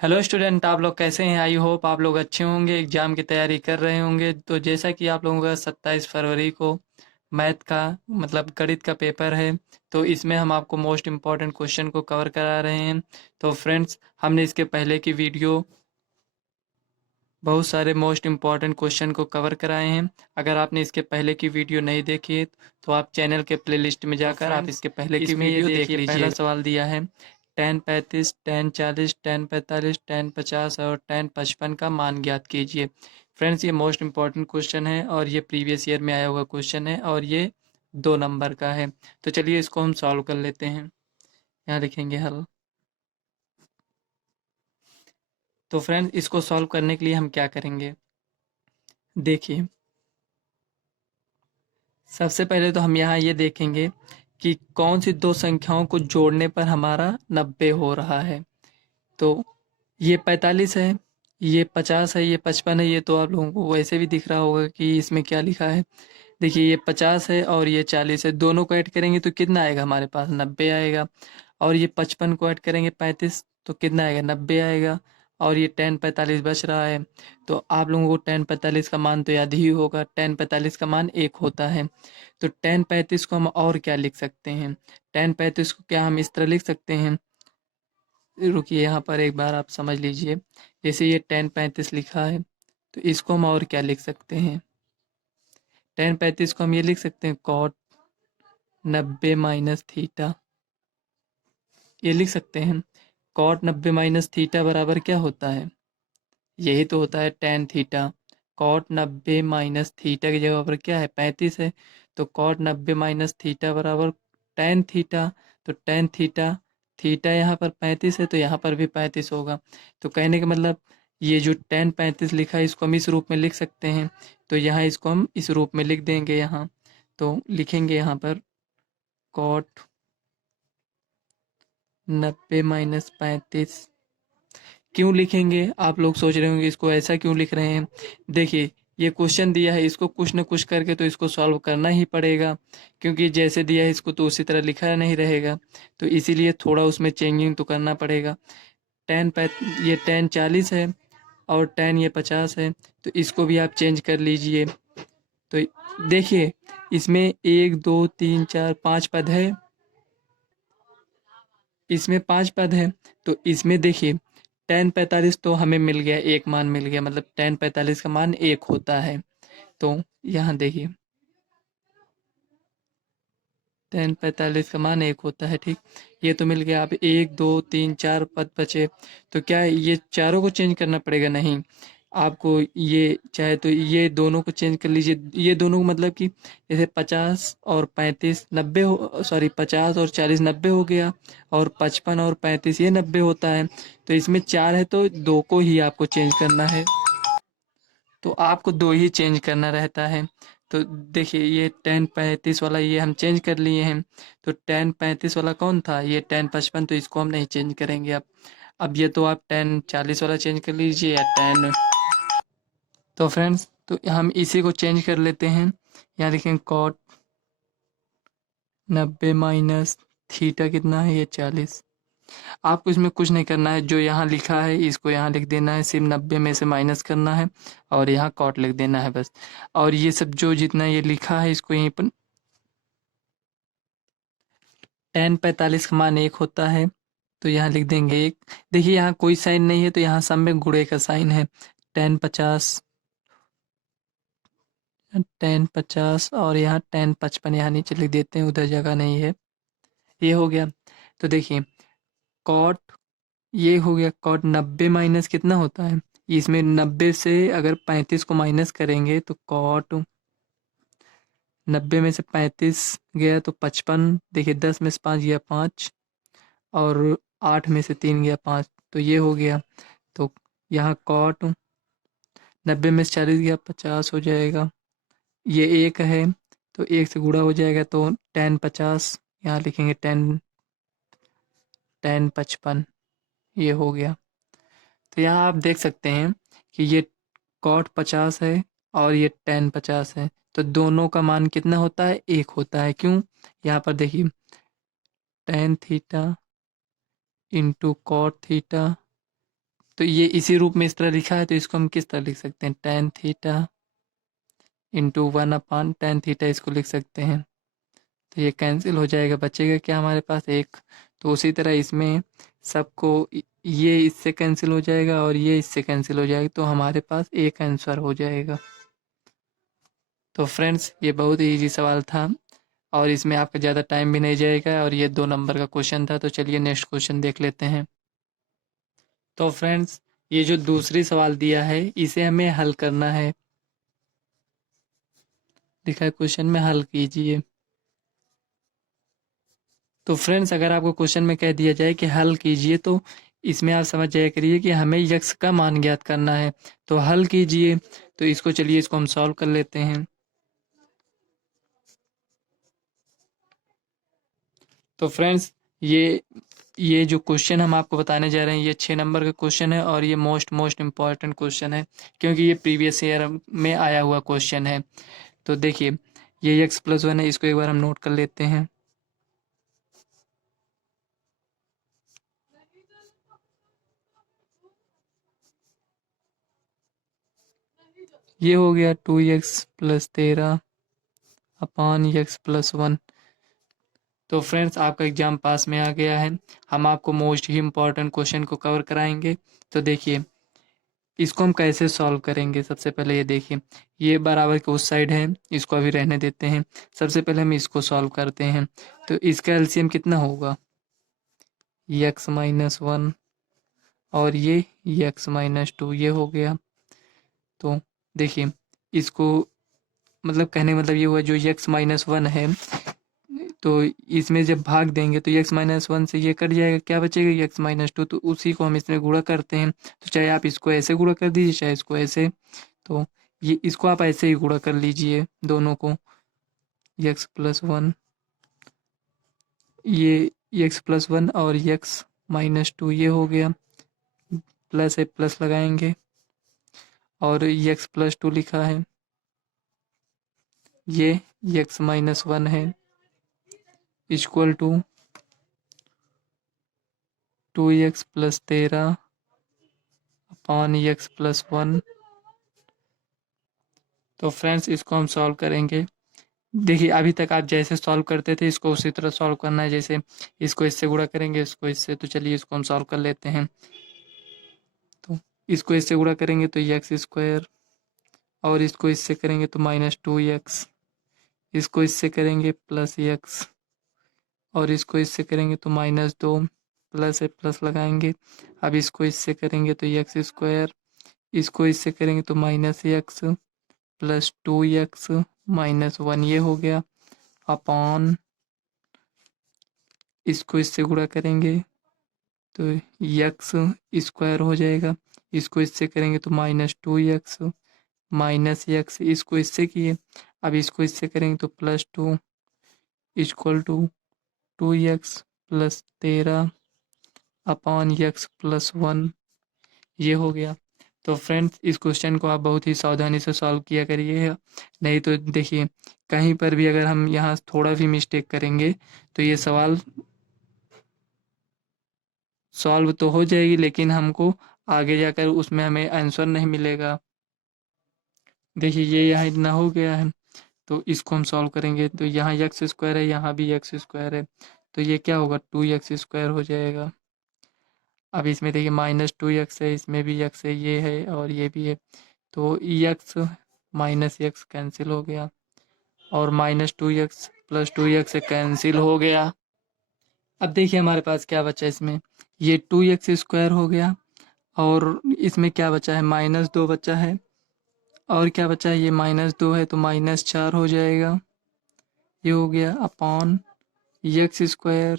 Hello student, आप लोग कैसे हैं? आई होप आप लोग अच्छे होंगे, एग्जाम की तैयारी कर रहे होंगे। तो जैसा कि आप लोगों का 27 फरवरी को मैथ का मतलब गणित का पेपर है, तो इसमें हम आपको मोस्ट इम्पॉर्टेंट क्वेश्चन को कवर करा रहे हैं। तो फ्रेंड्स, हमने इसके पहले की वीडियो बहुत सारे मोस्ट इम्पॉर्टेंट क्वेश्चन को कवर कराए हैं। अगर आपने इसके पहले की वीडियो नहीं देखी है तो आप चैनल के प्लेलिस्ट में जाकर आप इसके पहले की वीडियो देख लीजिए। पहला सवाल दिया है, टेन 35, टेन 40, टेन 45, टेन 50 और टेन 55 का मान ज्ञात कीजिए। फ्रेंड्स, ये मोस्ट इम्पॉर्टेंट क्वेश्चन है और ये प्रीवियस ईयर में आया हुआ क्वेश्चन है और ये 2 नंबर का है। तो चलिए इसको हम सॉल्व कर लेते हैं। यहाँ लिखेंगे हल। तो फ्रेंड्स, इसको सॉल्व करने के लिए हम क्या करेंगे, देखिए। सबसे पहले तो हम यहाँ ये देखेंगे कि कौन सी दो संख्याओं को जोड़ने पर हमारा 90 हो रहा है। तो ये 45 है, ये 50 है, ये 55 है। ये तो आप लोगों को वैसे भी दिख रहा होगा कि इसमें क्या लिखा है। देखिए, ये 50 है और ये 40 है, दोनों को ऐड करेंगे तो कितना आएगा हमारे पास? 90 आएगा। और ये 55 को ऐड करेंगे 35, तो कितना आएगा? 90 आएगा। और ये 10 45 बच रहा है। तो आप लोगों को 10 45 का मान तो याद ही होगा, 10 45 का मान 1 होता है। तो 10 35 को हम और क्या लिख सकते हैं? 10 35 को क्या हम इस तरह लिख सकते हैं? रुकिए, यहाँ पर एक बार आप समझ लीजिए। जैसे ये 10 35 लिखा है, तो इसको हम और क्या लिख सकते हैं? 10 35 को हम ये लिख सकते हैं, कॉट 90 माइनस थीटा। ये लिख सकते हैं। कॉट 90 माइनस थीटा बराबर क्या होता है? यही तो होता है tan theta. Cot 90 minus theta की जगह पर क्या है? 35 है। तो कॉट 90 माइनस थीटा बराबर टेन थीटा। तो टेन थीटा, थीटा यहाँ पर 35 है तो यहाँ पर भी 35 होगा। तो कहने का मतलब, ये जो टेन 35 लिखा है इसको हम इस रूप में लिख सकते हैं। तो यहाँ इसको हम इस रूप में लिख देंगे यहाँ। तो लिखेंगे यहाँ पर कॉट 90 माइनस 35। क्यों लिखेंगे? आप लोग सोच रहे होंगे इसको ऐसा क्यों लिख रहे हैं। देखिए, ये क्वेश्चन दिया है, इसको कुछ न कुछ करके तो इसको सॉल्व करना ही पड़ेगा, क्योंकि जैसे दिया है इसको तो उसी तरह लिखा नहीं रहेगा। तो इसीलिए थोड़ा उसमें चेंजिंग तो करना पड़ेगा। टेन पै ये 10 40 है और 10 ये 50 है, तो इसको भी आप चेंज कर लीजिए। तो देखिए, इसमें 1 2 3 4 5 पद है, इसमें 5 पद है। तो इसमें देखिए, 10 45 तो हमें मिल गया, एक मान मिल गया, मतलब 10 45 का मान 1 होता है। तो यहाँ देखिए, 10 45 का मान 1 होता है, ठीक। ये तो मिल गया। अब 1 2 3 4 पद बचे, तो क्या ये चारों को चेंज करना पड़ेगा? नहीं, आपको ये चाहे तो ये दोनों को चेंज कर लीजिए। ये दोनों को मतलब कि जैसे 50 और 35 90 हो, सॉरी 50 और 40 90 हो गया, और 55 और 35 ये 90 होता है। तो इसमें 4 है तो 2 को ही आपको चेंज करना है। तो आपको 2 ही चेंज करना रहता है। तो देखिए, ये 10 35 वाला ये हम चेंज कर लिए हैं। तो 10 35 वाला कौन था? ये 10 55, तो इसको हम नहीं चेंज करेंगे अब। ये तो आप 10 40 वाला चेंज कर लीजिए या 10। तो फ्रेंड्स, तो हम इसी को चेंज कर लेते हैं। यहाँ देखें, कॉट 90 माइनस थीटा कितना है? ये 40। आपको इसमें कुछ नहीं करना है, जो यहाँ लिखा है इसको यहाँ लिख देना है, सिर्फ 90 में से माइनस करना है और यहाँ कॉट लिख देना है बस। और ये सब जो जितना ये लिखा है इसको यहीं पर, 10 45 का मान 1 होता है, तो यहाँ लिख देंगे 1। देखिए, यहाँ कोई साइन नहीं है तो यहाँ सब में गुणे का साइन है। 10 50, 10 50 और यहाँ 10 55 यहाँ नीचे लिख देते हैं, उधर जगह नहीं है। ये हो गया। तो देखिए, कॉट, ये हो गया कॉट 90 माइनस कितना होता है? इसमें 90 से अगर 35 को माइनस करेंगे तो कॉट 90 में से 35 गया तो 55। देखिए, 10 में से 5 गया 5, और 8 में से 3 गया 5, तो ये हो गया। तो यहाँ कॉट 90 में से 40 गया 50 हो जाएगा। ये 1 है तो 1 से गुणा हो जाएगा, तो 10 50 यहाँ लिखेंगे, 10 10 55, ये हो गया। तो यहाँ आप देख सकते हैं कि ये कॉट 50 है और ये 10 50 है, तो दोनों का मान कितना होता है? 1 होता है। क्यों? यहाँ पर देखिए, tan theta into cot theta, तो ये इसी रूप में इस तरह लिखा है, तो इसको हम किस तरह लिख सकते हैं, tan theta into 1/tan theta इसको लिख सकते हैं। तो ये कैंसिल हो जाएगा, बचेगा क्या हमारे पास 1। तो उसी तरह इसमें सबको ये इससे कैंसिल हो जाएगा और ये इससे कैंसिल हो जाएगा, तो हमारे पास एक आंसर हो जाएगा। तो फ्रेंड्स ये बहुत ही ईजी सवाल था और इसमें आपका ज़्यादा टाइम भी नहीं जाएगा और ये 2 नंबर का क्वेश्चन था। तो चलिए नेक्स्ट क्वेश्चन देख लेते हैं। तो फ्रेंड्स ये जो दूसरी सवाल दिया है इसे हमें हल करना है। लिखा है क्वेश्चन में हल कीजिए। तो फ्रेंड्स अगर आपको क्वेश्चन में कह दिया जाए कि हल कीजिए, तो इसमें आप समझ जाया करिए कि हमें यक्स का मान ज्ञात करना है। तो हल कीजिए, तो इसको चलिए इसको हम सॉल्व कर लेते हैं। तो फ्रेंड्स ये जो क्वेश्चन हम आपको बताने जा रहे हैं ये 6 नंबर का क्वेश्चन है और ये मोस्ट इम्पॉर्टेंट क्वेश्चन है, क्योंकि ये प्रीवियस ईयर में आया हुआ क्वेश्चन है। तो देखिए ये x+1 है, इसको एक बार हम नोट कर लेते हैं। ये हो गया 2x+13 अपॉन x+1। तो फ्रेंड्स आपका एग्जाम पास में आ गया है। हम आपको मोस्ट ही इम्पॉर्टेंट क्वेश्चन को कवर कराएंगे। तो देखिए इसको हम कैसे सॉल्व करेंगे। सबसे पहले ये देखिए ये बराबर के उस साइड है, इसको अभी रहने देते हैं। सबसे पहले हम इसको सॉल्व करते हैं। तो इसका एलसीएम कितना होगा, x-1 और ये x-2 ये हो गया। तो देखिए इसको मतलब कहने का मतलब ये हुआ जो x-1 है, तो इसमें जब भाग देंगे तो x-1 से ये कट जाएगा, क्या बचेगा x-2। तो उसी को हम इसमें गुणा करते हैं। तो चाहे आप इसको ऐसे गुणा कर दीजिए चाहे इसको ऐसे, तो ये इसको आप ऐसे ही गुणा कर लीजिए दोनों को, x+1 ये x+1 और x-2 ये हो गया, प्लस है प्लस लगाएंगे और x+2 लिखा है, ये x-1 है equal to 2x+13 upon x+1। तो फ्रेंड्स इसको हम सॉल्व करेंगे। देखिए अभी तक आप जैसे सॉल्व करते थे इसको उसी तरह सॉल्व करना है, जैसे इसको इससे गुणा करेंगे इसको इससे। तो चलिए इसको हम सॉल्व कर लेते हैं। तो इसको इससे गुणा करेंगे तो x² और इसको इससे करेंगे तो -2x, इसको इससे करेंगे +x और इसको इससे करेंगे तो -2, प्लस है प्लस लगाएंगे। अब इसको इससे करेंगे तो x², इसको इससे करेंगे तो -x प्लस 2x-1 ये हो गया अपॉन, इसको इससे गुणा करेंगे तो x² हो जाएगा, इसको इससे करेंगे तो -2x -x, इसको इससे किए। अब इसको इससे करेंगे तो +2 equal to 2x+13 upon x+1 ये हो गया। तो फ्रेंड्स इस क्वेश्चन को आप बहुत ही सावधानी से सॉल्व किया करिए, नहीं तो देखिए कहीं पर भी अगर हम यहाँ थोड़ा भी मिस्टेक करेंगे तो ये सवाल सॉल्व तो हो जाएगी लेकिन हमको आगे जाकर उसमें हमें आंसर नहीं मिलेगा। देखिए ये यहाँ इतना हो गया है, तो इसको हम सॉल्व करेंगे तो यहाँ x² है, यहाँ भी x² है, तो ये क्या होगा 2x² हो जाएगा। अब इसमें देखिए -2x है, इसमें भी x है, ये है और ये भी है, तो x -x कैंसिल हो गया और -2x प्लस 2x से कैंसिल हो गया। अब देखिए हमारे पास क्या बचा इसमें, ये 2x² हो गया और इसमें क्या बचा है -2 बचा है और क्या बचा है ये -2 है तो -4 हो जाएगा, ये हो गया अपॉन x²,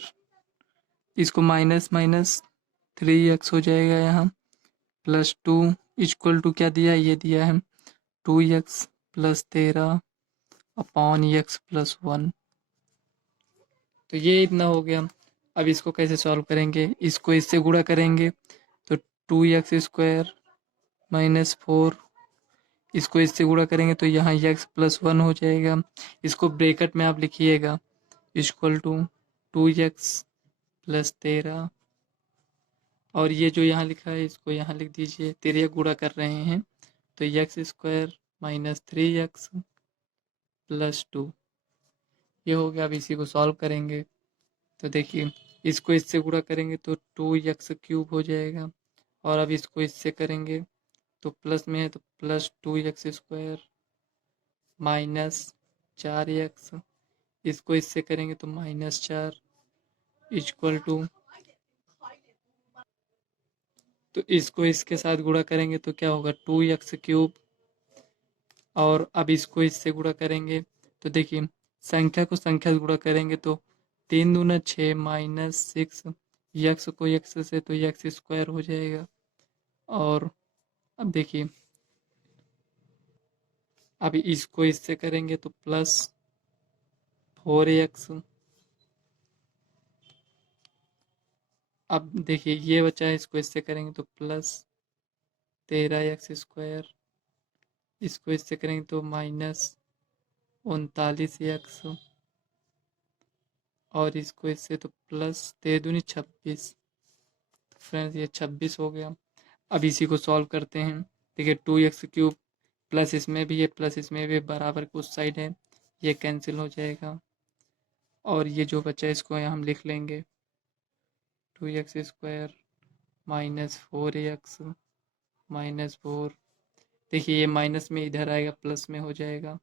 इसको -3x हो जाएगा यहाँ +2 इक्वल टू क्या दिया है, ये दिया है 2x+13 अपॉन x+1। तो ये इतना हो गया। अब इसको कैसे सॉल्व करेंगे, इसको इससे गुणा करेंगे तो 2x² -4, इसको इससे गुणा करेंगे तो यहाँ x+1 हो जाएगा, इसको ब्रैकेट में आप लिखिएगा इक्वल टू 2x+13 और ये जो यहाँ लिखा है इसको यहाँ लिख दीजिए, तिर्यक गुणा कर रहे हैं तो x square minus 3x plus 2, ये हो गया। अब इसी को सॉल्व करेंगे तो देखिए इसको इससे गुणा करेंगे तो 2x³ हो जाएगा, और अब इसको इससे करेंगे तो प्लस में है तो प्लस 2x² माइनस 4x, इसको इससे करेंगे तो -4 इक्वल टू, तो इसको इसके साथ गुणा करेंगे तो क्या होगा 2x³, और अब इसको इससे गुणा करेंगे तो देखिए संख्या को संख्या से गुणा करेंगे तो 3 दूना 6 -6, यक्स को यक्स से तो x² हो जाएगा। और अब देखिए अब इसको इससे करेंगे तो प्लस 4x, अब देखिए ये बचा है, इसको इससे करेंगे तो प्लस 13x², इसको इससे करेंगे तो -39x, और इसको इससे तो प्लस 13 दूनी 26, फ्रेंड्स ये 26 हो गया। अब इसी को सॉल्व करते हैं। देखिए 2x³ प्लस इसमें भी है प्लस इसमें भी बराबर के उस साइड है, ये कैंसिल हो जाएगा, और ये जो बचा है इसको हम लिख लेंगे 2x² -4x -4, देखिए ये माइनस में इधर आएगा प्लस में हो जाएगा।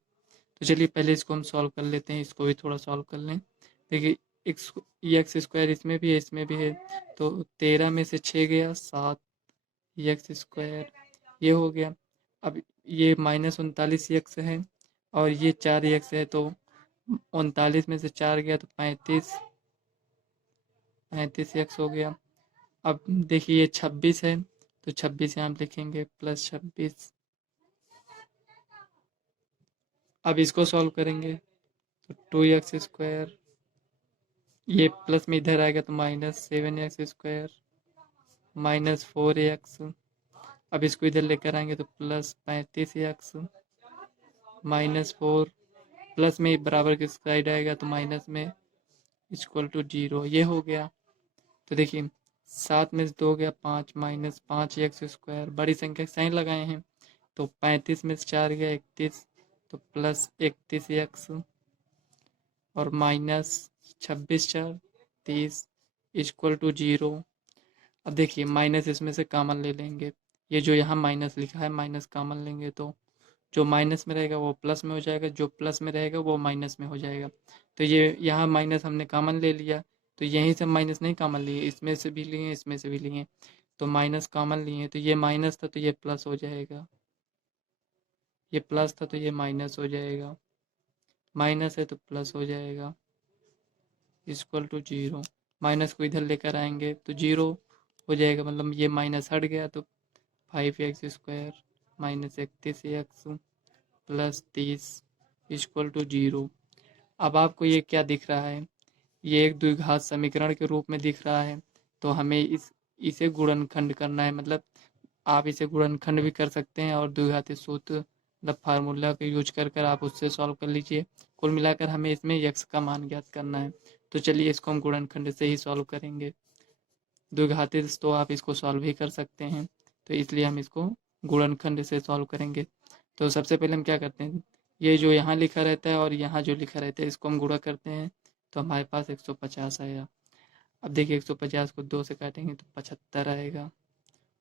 तो चलिए पहले इसको हम सॉल्व कर लेते हैं, इसको भी थोड़ा सॉल्व कर लें। देखिए x² इसमें भी है इसमें भी है, तो 13 में से 6 गया 7 x², ये हो गया। अब ये -39x है और ये 4x है, तो 39 में से 4 गया तो 35x हो गया। अब देखिए ये 26 है तो 26 यहाँ लिखेंगे प्लस 26। अब इसको सॉल्व करेंगे तो 2x², ये प्लस में इधर आएगा तो -7x² -4x, अब इसको इधर लेकर आएंगे तो प्लस 35x -4, प्लस में बराबर के साइड आएगा तो माइनस में इक्वल टू 0, ये हो गया। तो देखिए 7 में से 2 गया 5 -5x², बड़ी संख्या साइन लगाए हैं तो 35 में से 4 गया 31, तो प्लस 31x और -26×4 30 इक्वल टू 0। अब देखिए माइनस इसमें से कॉमन ले लेंगे, ये जो यहाँ माइनस लिखा है माइनस कॉमन लेंगे तो जो माइनस में रहेगा वो प्लस में हो जाएगा, जो प्लस में रहेगा वो माइनस में हो जाएगा। तो ये यहाँ माइनस हमने कॉमन ले लिया, तो यहीं से माइनस नहीं कॉमन लिए, इसमें से भी लिए इसमें से भी लिए, तो माइनस कॉमन लिए, तो ये माइनस था तो ये प्लस हो जाएगा, ये प्लस था तो ये माइनस हो जाएगा, माइनस है तो प्लस हो जाएगा इक्वल टू 0। माइनस को इधर लेकर आएंगे तो 0 हो जाएगा, मतलब ये माइनस हट गया तो 5x² -31x plus 30 equal to 0। अब आपको ये क्या दिख रहा है, ये एक द्विघात समीकरण के रूप में दिख रहा है, तो हमें इसे गुणनखंड करना है, मतलब आप इसे गुणनखंड भी कर सकते हैं और द्विघाती सूत्र मतलब फार्मूला का यूज कर कर आप उससे सॉल्व कर लीजिए। कुल मिलाकर हमें इसमें x का मान ज्ञात करना है, तो चलिए इसको हम गुणनखंड से ही सॉल्व करेंगे। द्विघाती तो आप इसको सॉल्व भी कर सकते हैं, तो इसलिए हम इसको गुणनखंड से सॉल्व करेंगे। तो सबसे पहले हम क्या करते हैं, ये जो यहाँ लिखा रहता है और यहाँ जो लिखा रहता है इसको हम गुणा करते हैं, तो हमारे पास 150 आएगा। अब देखिए 150 को 2 से काटेंगे तो 75 आएगा,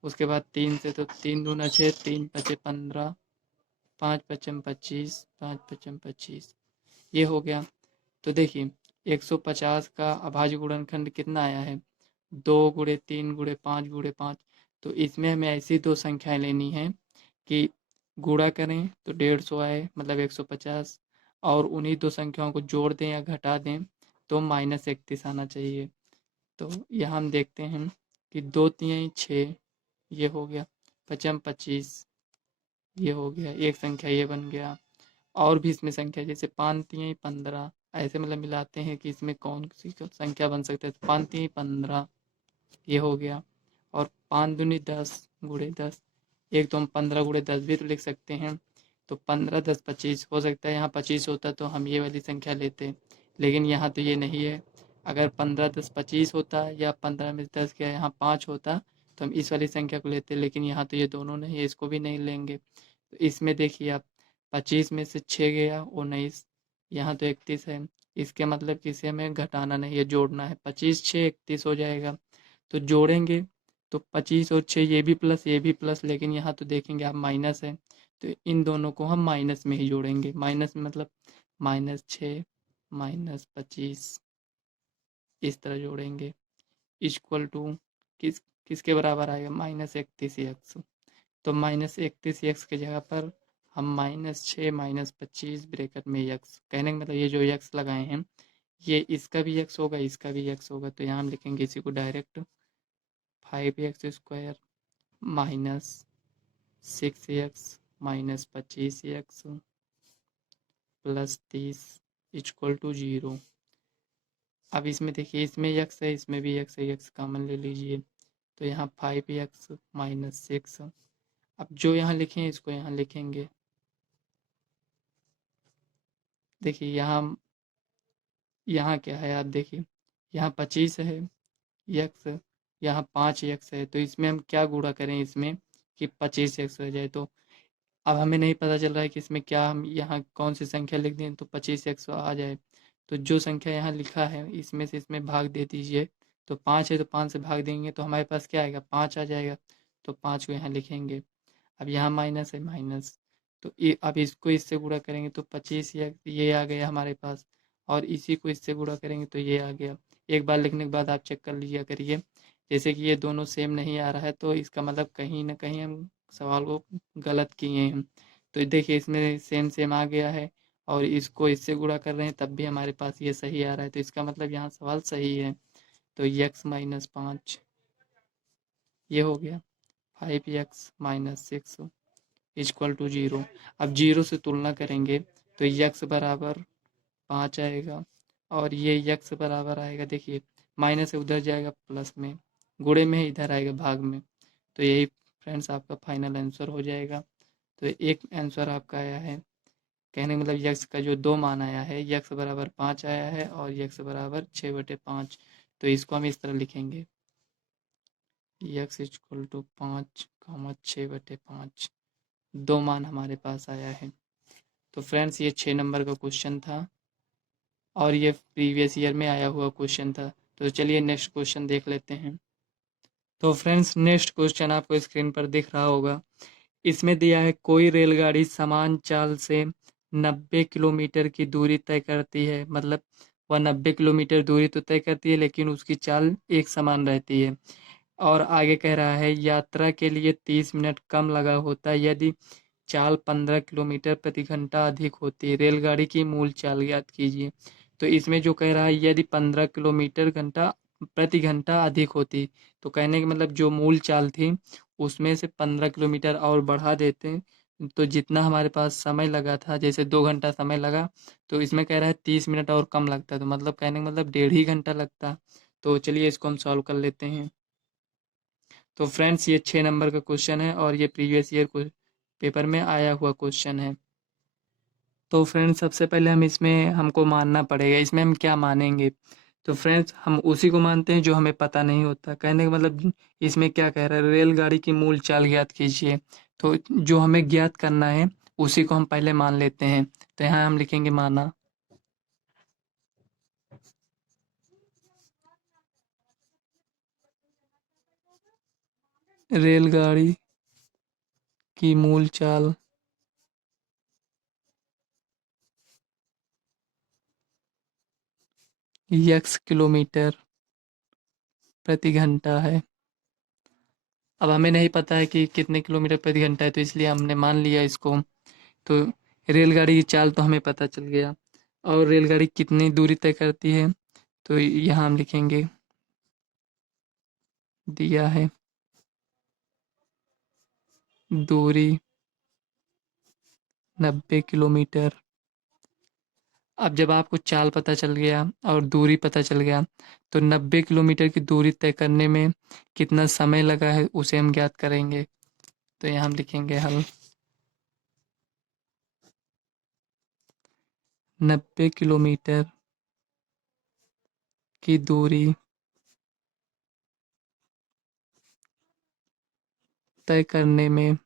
उसके बाद 3 से तो 3 दूना 6 3 पचे 15 5 पचम 25 5 पचम 25, ये हो गया। तो देखिए 150 का अभाज्य गुणनखंड कितना आया है, 2 गुणे 3 गुणे 5 गुणे 5, तो इसमें हमें ऐसी दो संख्याएं लेनी है कि गुणा करें तो 150 आए मतलब 150, और उन्हीं दो संख्याओं को जोड़ दें या घटा दें तो -31 आना चाहिए। तो यहाँ हम देखते हैं कि 2 तिहाई 6, ये हो गया, पचम 25, ये हो गया, एक संख्या ये बन गया, और भी इसमें संख्या जैसे 5 तिहाई 15, ऐसे मतलब मिलाते हैं कि इसमें कौन सी संख्या बन सकता है, तो 5 तिहाई 15 ये हो गया, और 5 दूनी 10 गुणे 10, एक तो हम 15 गुणे 10 भी तो लिख सकते हैं, तो 15 10 25 हो सकता है, यहाँ 25 होता तो हम ये वाली संख्या लेते, लेकिन यहाँ तो ये नहीं है। अगर 15 10 25 होता या 15 में 10 गया यहाँ 5 होता तो हम इस वाली संख्या को लेते हैं, लेकिन यहाँ तो ये दोनों नहीं है, इसको भी नहीं लेंगे। तो इसमें देखिए आप 25 में से 6 गया 19, यहाँ तो 31 है। इसके मतलब कि इसे हमें घटाना नहीं है, जोड़ना है। 25 6 31 हो जाएगा। तो जोड़ेंगे तो 25 और 6 ये भी प्लस, लेकिन यहाँ तो देखेंगे आप माइनस है। तो इन दोनों को हम माइनस में ही जोड़ेंगे। माइनस मतलब -6 -25 इस तरह जोड़ेंगे। इक्वल टू किस किसके बराबर आएगा? -31 x। तो -31 x की जगह पर हम -6 -25 ब्रैकेट में x, कहने का मतलब ये जो x लगाए हैं ये इसका भी x होगा, इसका भी x होगा। तो यहाँ हम लिखेंगे इसी को direct 5x² -6x -25x +30 equal to 0। अब इसमें देखिए इसमें x है, इसमें भी x है, x कॉमन ले लीजिए। तो यहाँ 5x -6। अब जो यहाँ लिखे हैं इसको यहाँ लिखेंगे। देखिए यहाँ क्या है आप देखिए, यहाँ 25 है x, यहाँ 5x है। तो इसमें हम क्या गुणा करें इसमें कि 25x हो जाए। तो अब हमें नहीं पता चल रहा है कि इसमें क्या हम यहाँ कौन सी संख्या लिख दें तो 25x आ जाए। तो जो संख्या यहाँ लिखा है इसमें से इसमें भाग दे दीजिए। तो 5 है तो 5 से भाग देंगे तो हमारे पास क्या आएगा? 5 आ जाएगा। तो 5 को यहाँ लिखेंगे। अब यहाँ माइनस है माइनस, तो अब इसको इससे गुणा करेंगे तो 25 ये आ गया हमारे पास, और इसी को इससे गुणा करेंगे तो ये आ गया। एक बार लिखने के बाद आप चेक कर लिया करिए, जैसे कि ये दोनों सेम नहीं आ रहा है तो इसका मतलब कहीं ना कहीं हम सवाल को गलत किए हैं। तो देखिए इसमें सेम सेम आ गया है, और इसको इससे गुणा कर रहे हैं तब भी हमारे पास ये सही आ रहा है। तो इसका मतलब यहाँ सवाल सही है। तो x -5 ये हो गया। 5x -6 = 0। अब 0 से तुलना करेंगे तो x बराबर 5 आएगा, और ये x बराबर आएगा, देखिए माइनस से उधर जाएगा प्लस में, गुणे में ही इधर आएगा भाग में। तो यही फ्रेंड्स आपका फाइनल आंसर हो जाएगा। तो एक आंसर आपका आया है, कहने का मतलब x का जो 2 मान आया है, x बराबर 5 आया है और x बराबर 6/5। तो इसको हम इस तरह लिखेंगे, x = 5, 6/5। 2 मान हमारे पास आया है। तो फ्रेंड्स ये 6 नंबर का क्वेश्चन था, और ये प्रीवियस ईयर में आया हुआ क्वेश्चन था। तो चलिए नेक्स्ट क्वेश्चन देख लेते हैं। तो फ्रेंड्स नेक्स्ट क्वेश्चन आपको स्क्रीन पर दिख रहा होगा। इसमें दिया है कोई रेलगाड़ी समान चाल से 90 किलोमीटर की दूरी तय करती है, मतलब वह 90 किलोमीटर दूरी तो तय करती है लेकिन उसकी चाल एक समान रहती है। और आगे कह रहा है यात्रा के लिए 30 मिनट कम लगा होता है यदि चाल 15 किलोमीटर प्रति घंटा अधिक होती है। रेलगाड़ी की मूल चाल ज्ञात कीजिए। तो इसमें जो कह रहा है यदि 15 किलोमीटर घंटा प्रति घंटा अधिक होती, तो कहने का मतलब जो मूल चाल थी उसमें से 15 किलोमीटर और बढ़ा देते तो जितना हमारे पास समय लगा था, जैसे 2 घंटा समय लगा, तो इसमें कह रहा है 30 मिनट और कम लगता, तो मतलब कहने का मतलब 1.5 घंटा लगता। तो चलिए इसको हम सॉल्व कर लेते हैं। तो फ्रेंड्स ये 6 नंबर का क्वेश्चन है और ये प्रीवियस ईयर पेपर में आया हुआ क्वेश्चन है। तो फ्रेंड्स सबसे पहले हम इसमें हमको मानना पड़ेगा, इसमें हम क्या मानेंगे? तो फ्रेंड्स हम उसी को मानते हैं जो हमें पता नहीं होता। कहने का मतलब इसमें क्या कह रहा है, रेलगाड़ी की मूल चाल ज्ञात कीजिए। तो जो हमें ज्ञात करना है उसी को हम पहले मान लेते हैं। तो यहाँ हम लिखेंगे माना। रेलगाड़ी की मूल चाल x किलोमीटर प्रति घंटा है। अब हमें नहीं पता है कि कितने किलोमीटर प्रति घंटा है, तो इसलिए हमने मान लिया इसको। तो रेलगाड़ी की चाल तो हमें पता चल गया, और रेलगाड़ी कितनी दूरी तय करती है तो यहाँ हम लिखेंगे, दिया है दूरी 90 किलोमीटर। अब जब आपको चाल पता चल गया और दूरी पता चल गया, तो 90 किलोमीटर की दूरी तय करने में कितना समय लगा है उसे हम ज्ञात करेंगे। तो यहाँ हम लिखेंगे हल 90 किलोमीटर की दूरी तय करने में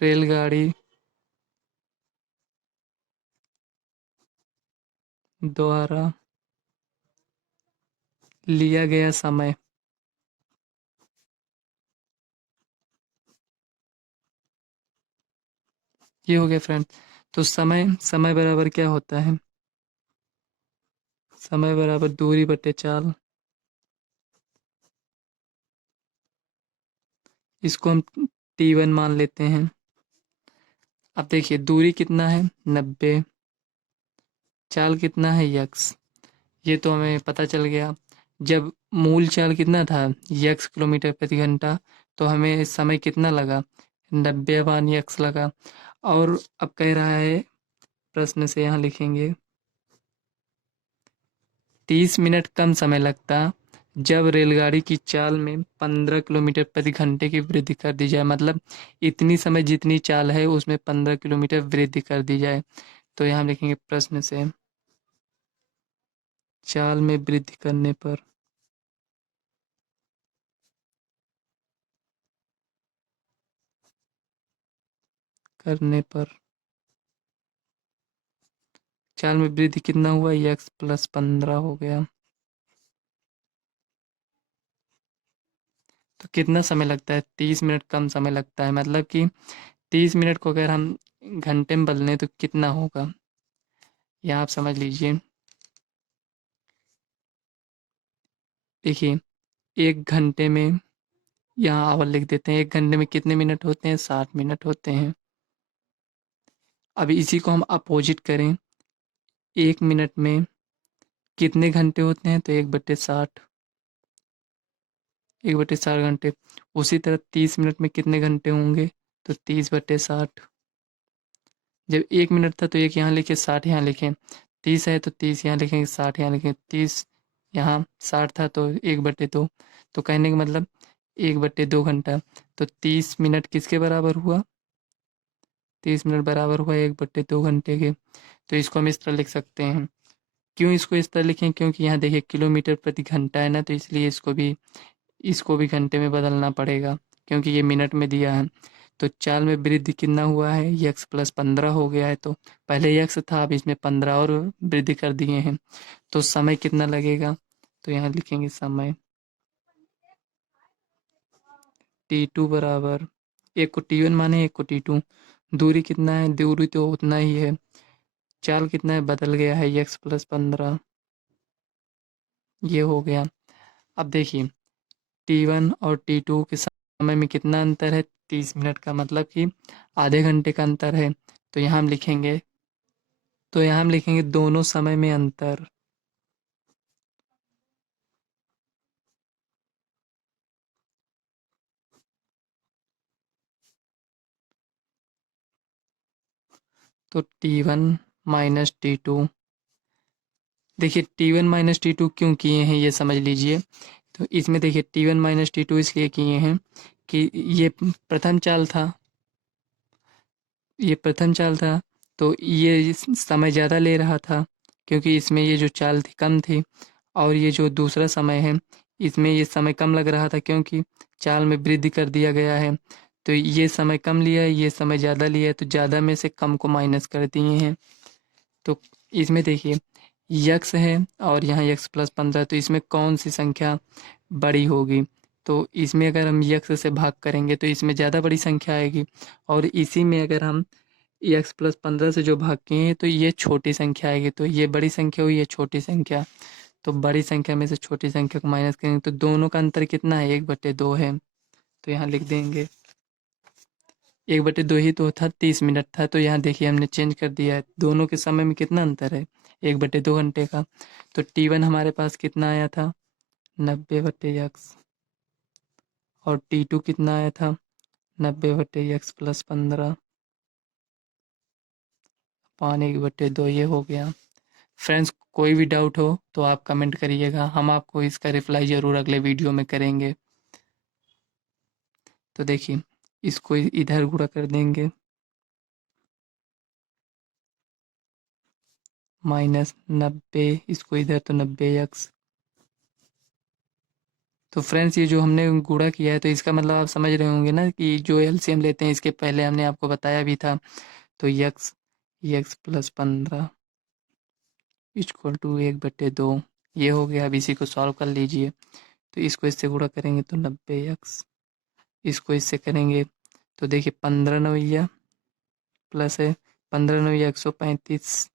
रेलगाड़ी द्वारा लिया गया समय। ये हो गया फ्रेंड। तो समय समय बराबर क्या होता है? समय बराबर दूरी बटे चाल। इसको हम T1 मान लेते हैं। अब देखिए दूरी कितना है 90, चाल कितना है यक्स। ये तो हमें पता चल गया। जब मूल चाल कितना था यक्स किलोमीटर प्रति घंटा, तो हमें समय कितना लगा 90/यक्स लगा। और अब कह रहा है प्रश्न से यहाँ लिखेंगे 30 मिनट कम समय लगता जब रेलगाड़ी की चाल में 15 किलोमीटर प्रति घंटे की वृद्धि कर दी जाए। मतलब इतनी समय जितनी चाल है उसमें 15 किलोमीटर वृद्धि कर दी जाए। तो यहाँ लिखेंगे प्रश्न से चाल में वृद्धि करने पर चाल में वृद्धि कितना हुआ यक्स प्लस 15 हो गया। तो कितना समय लगता है 30 मिनट कम समय लगता है। मतलब कि 30 मिनट को अगर हम घंटे में बदलें तो कितना होगा, यहाँ आप समझ लीजिए। देखिए 1 घंटे में, यहाँ आवर लिख देते हैं, 1 घंटे में कितने मिनट होते हैं 60 मिनट होते हैं। अब इसी को हम अपोजिट करें 1 मिनट में कितने घंटे होते हैं, तो 1/60, 1/60 घंटे। उसी तरह 30 मिनट में कितने घंटे होंगे, तो 30/60। जब 1 मिनट था तो एक यहाँ लिखे 60 यहाँ लिखें, 30 है तो 30 यहाँ लिखेंगे 60 यहाँ लिखें, 30 यहाँ 60 था तो 1/2। तो कहने का मतलब 1/2 घंटा। तो 30 मिनट किसके बराबर हुआ, 30 मिनट बराबर हुआ 1/2 घंटे के। तो इसको हम इस तरह लिख सकते हैं। क्यों इसको इस तरह लिखें, क्योंकि यहाँ देखिए किलोमीटर प्रति घंटा है ना, तो इसलिए इसको भी घंटे में बदलना पड़ेगा क्योंकि ये मिनट में दिया है। तो चाल में वृद्धि कितना हुआ है यक्स प्लस 15 हो गया है। तो पहले यक्स था, अब इसमें 15 और वृद्धि कर दिए हैं। तो समय कितना लगेगा, तो यहाँ लिखेंगे समय T2 बराबर, एक को T1 माने एक को T2। दूरी कितना है, दूरी तो उतना ही है। चाल कितना है, बदल गया है यक्स प्लस 15। ये हो गया। अब देखिए T1 और T2 के समय में कितना अंतर है 30 मिनट का, मतलब कि आधे घंटे का अंतर है। तो यहाँ हम लिखेंगे दोनों समय में अंतर। तो T1 माइनस T2, देखिए T1 माइनस T2 क्यों किए हैं ये समझ लीजिए। तो इसमें देखिए T1 माइनस T2 इसलिए किए हैं कि प्रथम चाल था ये प्रथम चाल था, तो ये समय ज़्यादा ले रहा था क्योंकि इसमें ये जो चाल थी कम थी। और ये जो दूसरा समय है इसमें ये समय कम लग रहा था क्योंकि चाल में वृद्धि कर दिया गया है। तो ये समय कम लिया है, ये समय ज़्यादा लिया है, तो ज़्यादा में से कम को माइनस कर दिए हैं। तो इसमें देखिए यक्स है और यहाँ यक्स प्लस 15, तो इसमें कौन सी संख्या बड़ी होगी। तो इसमें अगर हम यक्स से भाग करेंगे तो इसमें ज़्यादा बड़ी संख्या आएगी। और इसी में अगर हम यक्स प्लस 15 से जो भाग किए हैं तो ये छोटी संख्या आएगी। तो ये बड़ी संख्या हुई, ये छोटी संख्या। तो बड़ी संख्या में से छोटी संख्या को माइनस करेंगे तो दोनों का अंतर कितना है 1/2 है। तो यहाँ लिख देंगे 1/2 ही तो था, 30 मिनट था, तो यहाँ देखिए हमने चेंज कर दिया है। दोनों के समय में कितना अंतर है 1/2 घंटे का। तो T1 हमारे पास कितना आया था 90/x, और T2 कितना आया था 90/x प्लस 15 पान 1/2। ये हो गया। फ्रेंड्स कोई भी डाउट हो तो आप कमेंट करिएगा, हम आपको इसका रिप्लाई ज़रूर अगले वीडियो में करेंगे। तो देखिए इसको इधर गुणा कर देंगे, -90, इसको इधर तो 90x तो फ्रेंड्स ये जो हमने गुणा किया है तो इसका मतलब आप समझ रहे होंगे ना कि जो एलसीएम लेते हैं इसके पहले हमने आपको बताया भी था। तो यक्स प्लस 15 इक्वल टू 1/2 ये हो गया। अब इसी को सॉल्व कर लीजिए। तो इसको इससे गुणा करेंगे तो 90 यक्स, इसको इससे करेंगे तो देखिए 15 नवैया प्लस है 15 नवैया 135,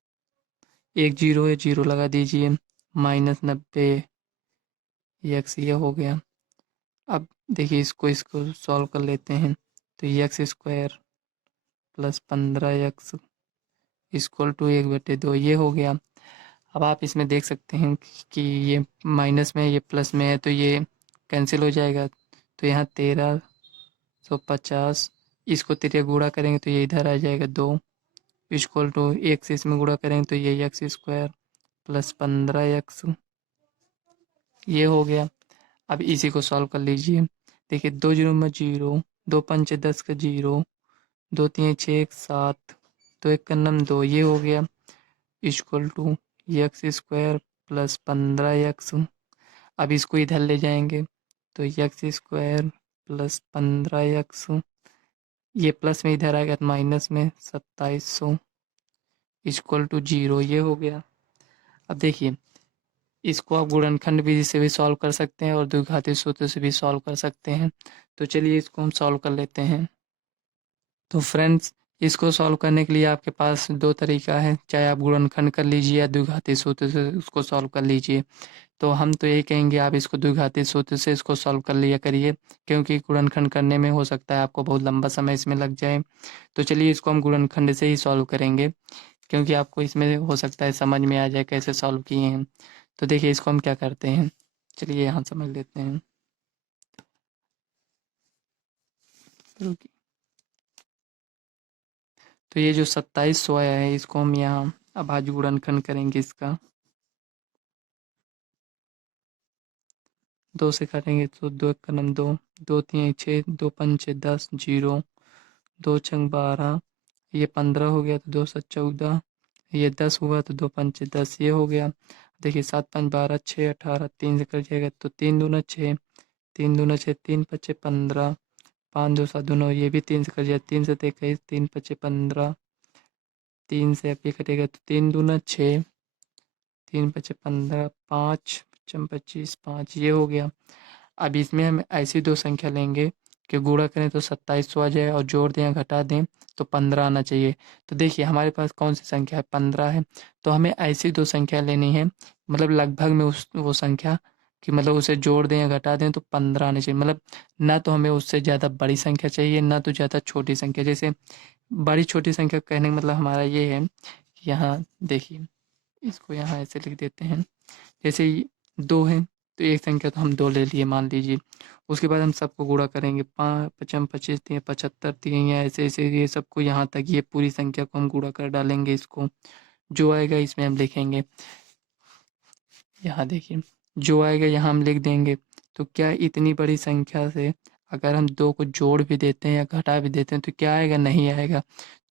एक जीरो है जीरो लगा दीजिए, -90 यक्स ये हो गया। अब देखिए इसको इसको सॉल्व कर लेते हैं तो x square plus 15 x equal to 1/2 ये हो गया। अब आप इसमें देख सकते हैं कि ये माइनस में है ये प्लस में है तो ये कैंसिल हो जाएगा। तो यहाँ 1350 इसको 13 गुणा करेंगे तो ये इधर आ जाएगा 2 इक्वल टू 1 से इसमें गुणा करेंगे तो ये यक्स स्क्वायर प्लस 15 यक्स ये हो गया। अब इसी को सॉल्व कर लीजिए। देखिए 2 जीरो में जीरो, 2 पंचे 10 का जीरो, 2 तीन 6 एक 7, तो एक का नम 2 ये हो गया equal to x square plus 15 x. अब इसको इधर ले जाएंगे तो यक्स स्क्वायर प्लस 15 यक्स ये प्लस में इधर आएगा तो माइनस में 2700 इक्वल टू 0 ये हो गया। अब देखिए इसको आप गुणनखंड विधि से भी सॉल्व कर सकते हैं और द्विघाती सूत्र से भी सॉल्व कर सकते हैं। तो चलिए इसको हम सॉल्व कर लेते हैं। तो फ्रेंड्स इसको सॉल्व करने के लिए आपके पास दो तरीका है, चाहे आप गुणनखंड कर लीजिए या द्विघाती सूत्र से उसको सॉल्व कर लीजिए। तो हम तो यही कहेंगे आप इसको द्विघाती सूत्र से इसको सॉल्व कर लिया करिए, क्योंकि गुणनखंड करने में हो सकता है आपको बहुत लंबा समय इसमें लग जाए। तो चलिए इसको हम गुणनखंड से ही सॉल्व करेंगे, क्योंकि आपको इसमें हो सकता है समझ में आ जाए कैसे सॉल्व किए हैं। तो देखिए इसको हम क्या करते हैं, चलिए यहाँ समझ लेते हैं। तो ये जो 2700 आया है इसको हम यहाँ अभाज्य गुणनखंड करेंगे इसका। 2 से काटेंगे तो 2 एक का नम 2, 2 तीन 6, 2 पंचे 10 जीरो, 2 छंग 12, ये 15 हो गया तो 2 7 14, ये 10 हुआ तो 2 पंचे 10 ये हो गया। देखिए 7 5 12 6 18 3 से कट जाएगा तो 3 दूना 6, 3 दूना 6 3 पचे 15, 5 2 7 2 9 ये भी 3 से कट जाएगा, 3 से 21 3 पचे 15, 3 से अब ये कटेगा तो 3 दूना 6, 3 पचे 15, 5 पचम 25 5 ये हो गया। अब इसमें हम ऐसी दो संख्या लेंगे कि गुणा करें तो 2700 आ जाए और जोड़ दें या घटा दें तो 15 आना चाहिए। तो देखिए हमारे पास कौन सी संख्या है, 15 है। तो हमें ऐसी दो संख्या लेनी है, मतलब लगभग में उस वो संख्या कि मतलब उसे जोड़ दें या घटा दें तो 15 आने चाहिए। मतलब ना तो हमें उससे ज़्यादा बड़ी संख्या चाहिए ना तो ज़्यादा छोटी संख्या। जैसे बड़ी छोटी संख्या कहने का मतलब हमारा ये है कि यहाँ देखिए इसको यहाँ ऐसे लिख देते हैं। जैसे 2 है तो एक संख्या तो हम 2 ले लिए मान लीजिए। उसके बाद हम सबको गुणा करेंगे, 5 पचम 25 तिया 75 तिया ऐसे ऐसे ये सबको यहाँ तक ये पूरी संख्या को हम गुणा कर डालेंगे। इसको जो आएगा इसमें हम लिखेंगे। यहाँ देखिए जो आएगा यहाँ हम लिख देंगे। तो क्या इतनी बड़ी संख्या से अगर हम 2 को जोड़ भी देते हैं या घटा भी देते हैं तो क्या आएगा, नहीं आएगा।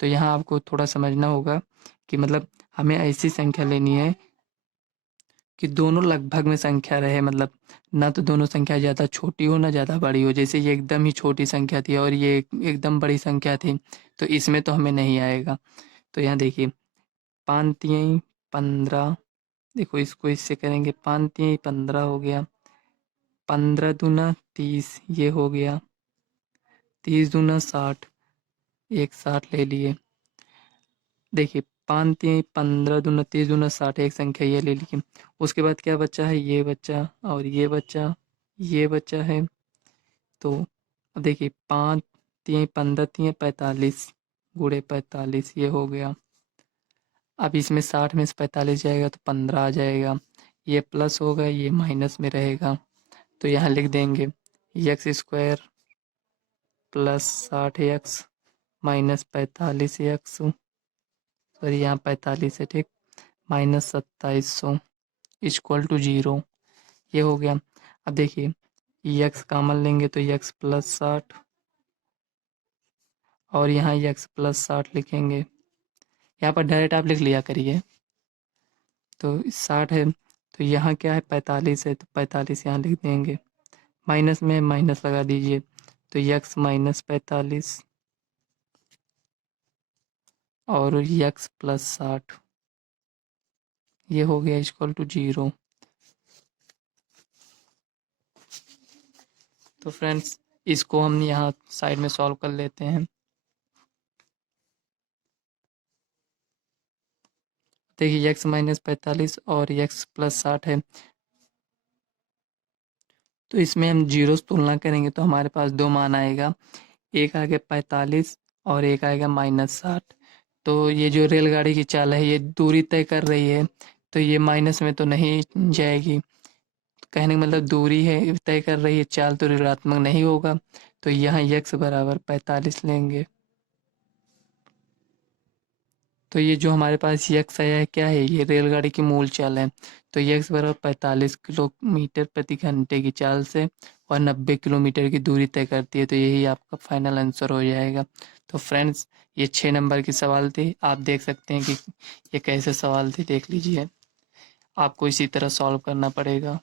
तो यहाँ आपको थोड़ा समझना होगा कि मतलब हमें ऐसी संख्या लेनी है कि दोनों लगभग में संख्या रहे, मतलब ना तो दोनों संख्या ज़्यादा छोटी हो ना ज़्यादा बड़ी हो। जैसे ये एकदम ही छोटी संख्या थी और ये एकदम बड़ी संख्या थी तो इसमें तो हमें नहीं आएगा। तो यहाँ देखिए 5 तिहाई 15, देखो इसको इससे करेंगे 5 तिहाई 15 हो गया, 15 दूना 30 ये हो गया, 30 दूना 60, एक 60 ले लिए। देखिए 5 तिहाई 15 दूना 30 दूना 60 एक संख्या ये ले ली। उसके बाद क्या बचा है, ये बचा और ये बचा है। तो अब देखिए 5 तिहाई 15 तिहाई 45 गुणे 45 ये हो गया। अब इसमें 60 में से 45 जाएगा तो 15 आ जाएगा। ये प्लस होगा ये माइनस में रहेगा तो यहाँ लिख देंगे x square plus 60 x minus 45 x, sorry यहाँ 45 है ठीक, माइनस 2700 इक्वल टू 0 ये हो गया। अब देखिए यक्स कॉमन लेंगे तो यक्स प्लस 60 और यहाँ यक्स प्लस 60 लिखेंगे। यहाँ पर डायरेक्ट आप लिख लिया करिए। तो 60 है तो यहाँ क्या है 45 है तो 45 यहाँ लिख देंगे माइनस में माइनस लगा दीजिए, तो यक्स माइनस 45 और यक्स प्लस 60, ये हो गया इक्वल टू 0। तो फ्रेंड्स इसको हम यहाँ साइड में सॉल्व कर लेते हैं। देखिए यक्स माइनस 45 और यक्स प्लस 60 है, तो इसमें हम जीरो से तुलना करेंगे तो हमारे पास दो मान आएगा, एक आ गया 45 और एक आएगा -60। तो ये जो रेलगाड़ी की चाल है ये दूरी तय कर रही है, तो ये माइनस में तो नहीं जाएगी। कहने का मतलब दूरी है तय कर रही है, चाल तो ऋणात्मक नहीं होगा, तो यहाँ यक्स बराबर 45 लेंगे। तो ये जो हमारे पास यक्स आया है क्या है, ये रेलगाड़ी की मूल चाल है। तो यक्स बराबर 45 किलोमीटर प्रति घंटे की चाल से और 90 किलोमीटर की दूरी तय करती है, तो यही आपका फाइनल आंसर हो जाएगा। तो फ्रेंड्स ये 6 नंबर की सवाल थी, आप देख सकते हैं कि ये कैसे सवाल थी, देख लीजिए। आपको इसी तरह सॉल्व करना पड़ेगा।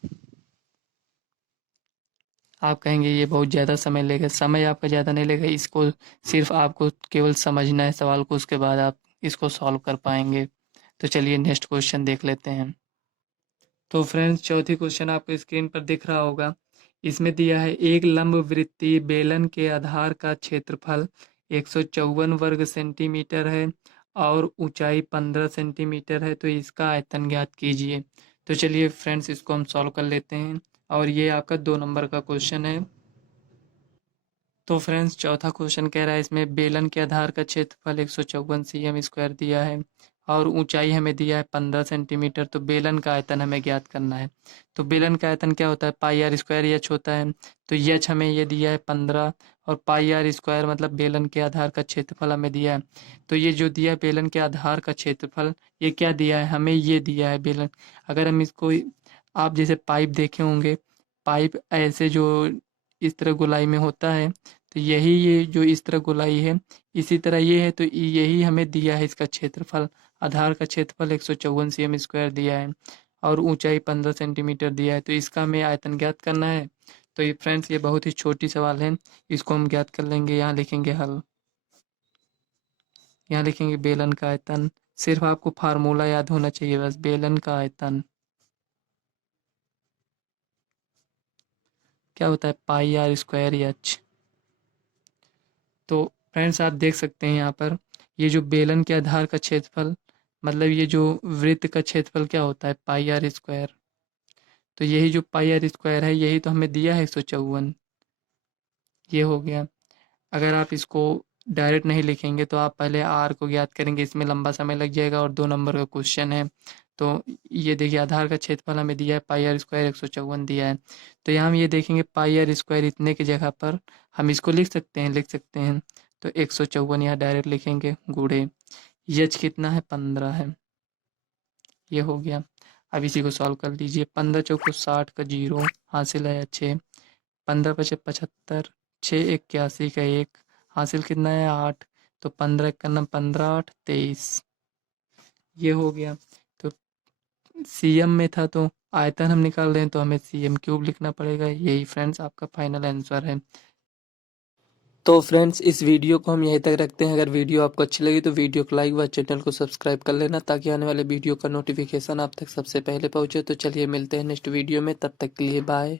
आप कहेंगे ये बहुत ज़्यादा समय लेगा, समय आपका ज़्यादा नहीं लेगा, इसको सिर्फ आपको केवल समझना है सवाल को, उसके बाद आप इसको सॉल्व कर पाएंगे। तो चलिए नेक्स्ट क्वेश्चन देख लेते हैं। तो फ्रेंड्स चौथी क्वेश्चन आपको स्क्रीन पर दिख रहा होगा। इसमें दिया है एक लंबवृत्तीय बेलन के आधार का क्षेत्रफल 154 वर्ग सेंटीमीटर है और ऊंचाई 15 सेंटीमीटर है, तो इसका आयतन ज्ञात कीजिए। तो चलिए फ्रेंड्स इसको हम सॉल्व कर लेते हैं, और ये आपका 2 नंबर का क्वेश्चन है। तो फ्रेंड्स चौथा क्वेश्चन कह रहा है इसमें बेलन के आधार का क्षेत्रफल 154 cm स्क्वायर दिया है और ऊंचाई हमें दिया है 15 सेंटीमीटर, तो बेलन का आयतन हमें ज्ञात करना है। तो बेलन का आयतन क्या होता है, पाई आर स्क्वायर एच होता है। तो एच हमें ये दिया है 15 और पाई आर स्क्वायर मतलब बेलन के आधार का क्षेत्रफल हमें दिया है। तो ये जो दिया है बेलन के आधार का क्षेत्रफल, ये क्या दिया है हमें, ये दिया है बेलन। अगर हम इसको, आप जैसे पाइप देखे होंगे, पाइप ऐसे जो इस तरह गोलाई में होता है, तो यही ये जो इस तरह गोलाई है इसी तरह ये है, तो यही हमें दिया है इसका क्षेत्रफल। आधार का क्षेत्रफल 154 cm स्क्वायर दिया है और ऊंचाई 15 सेंटीमीटर दिया है, तो इसका हमें आयतन ज्ञात करना है। तो ये फ्रेंड्स ये बहुत ही छोटी सवाल है, इसको हम ज्ञात कर लेंगे। यहाँ लिखेंगे हल, यहाँ लिखेंगे बेलन का आयतन। सिर्फ आपको फार्मूला याद होना चाहिए बस, बेलन का आयतन क्या होता है, पाई आर स्क्वायर एच। तो फ्रेंड्स आप देख सकते हैं यहाँ पर ये जो बेलन के आधार का क्षेत्रफल, मतलब ये जो वृत्त का क्षेत्रफल क्या होता है, पाई आर स्क्वायर। तो यही जो पाई आर स्क्वायर है यही तो हमें दिया है 154, ये हो गया। अगर आप इसको डायरेक्ट नहीं लिखेंगे तो आप पहले आर को ज्ञात करेंगे, इसमें लंबा समय लग जाएगा और 2 नंबर का क्वेश्चन है। तो ये देखिए आधार का क्षेत्रफल हमें दिया है पाई आर स्क्वायर 154 दिया है, तो यहाँ हम ये देखेंगे पाई आर स्क्वायर इतने की जगह पर हम इसको लिख सकते हैं। तो 154 यहाँ डायरेक्ट लिखेंगे, गुणे एच कितना है 15 है, ये हो गया। अब इसी को सॉल्व कर लीजिए, 15 चौको 60 का 0 हासिल है 6, 15 पचे 75, 6 81 का 1 हासिल कितना है 8, तो 15 का नाम 15 8 23, ये हो गया। तो सीएम में था तो आयतन हम निकाल रहे हैं तो हमें सीएम क्यूब लिखना पड़ेगा। यही फ्रेंड्स आपका फाइनल आंसर है। तो फ्रेंड्स इस वीडियो को हम यहीं तक रखते हैं। अगर वीडियो आपको अच्छी लगी तो वीडियो को लाइक व चैनल को सब्सक्राइब कर लेना, ताकि आने वाले वीडियो का नोटिफिकेशन आप तक सबसे पहले पहुंचे। तो चलिए मिलते हैं नेक्स्ट वीडियो में, तब तक के लिए बाय।